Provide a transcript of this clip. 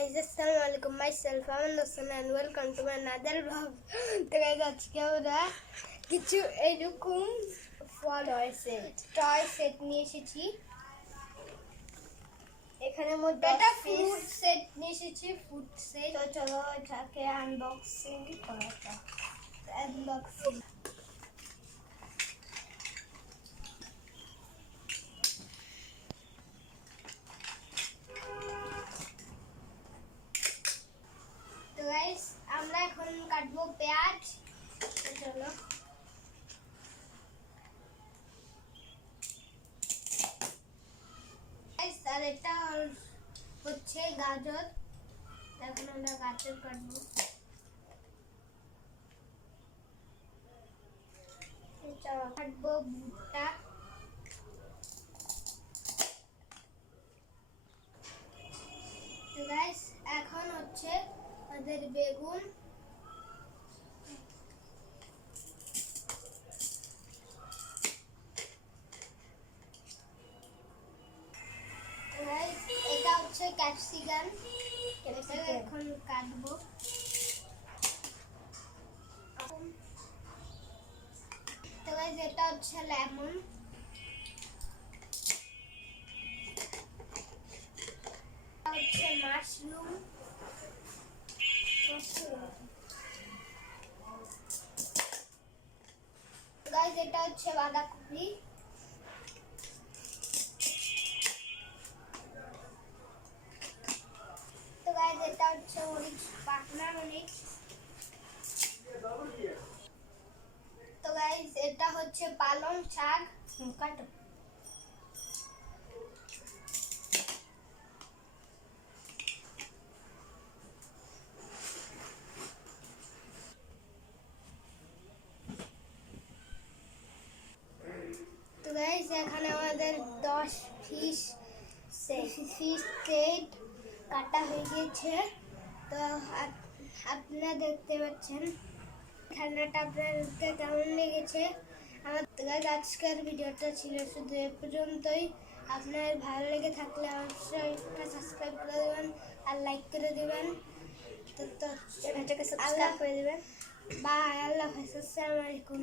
guys, assalamu alaikum. Myself, I'm Nusan and welcome to another vlog. তো guys, আজকে আমরা কিছু এরকম টয় সেট নিয়ে এসেছি। এখানে মধ্যে একটা ফুড সেট নিয়ে এসেছি, ফুড সেট। তো চলো এটাকে আনবক্সিং করা যাক। আনবক্সিং তো গাইস, আমরা এখন কাটবো পেঁয়াজ। চলো গাইস, আর এটা হচ্ছে গাজর। এখন আমরা গাজর কাটবো। চলো কাটবো ভুট্টা। তো গাইস, এখন হচ্ছে আমাদের বেগুন। এটা হচ্ছে ক্যাপসিকাম। এখন কাটবো। তো গাইস, এটা হচ্ছে লেমন। এটা হচ্ছে মাশরুম। গাইস, এটা হচ্ছে বাঁধাকপি। তো গাইস, এটা হচ্ছে মরিচ, পাকনা মরিচ। তো গাইস, এটা হচ্ছে পালং শাক। কাটো। তো গাইস, এখানে আমাদের 10 ফিশ সেট কাটা হয়ে গেছে। তো আপনারা দেখতে পাচ্ছেন খেলনাটা আপনাদেরকে কেমন লেগেছে। আমার আজকের ভিডিওটা ছিল শুধু এ পর্যন্তই। আপনার ভালো লেগে থাকলে অবশ্যই সাবস্ক্রাইব করে দেবেন আর লাইক করে দেবেন। তো চ্যানেলটাকে সাবস্ক্রাইব করে দেবেন। বাই, আল্লাহ হাফেজ, আসসালামু আলাইকুম।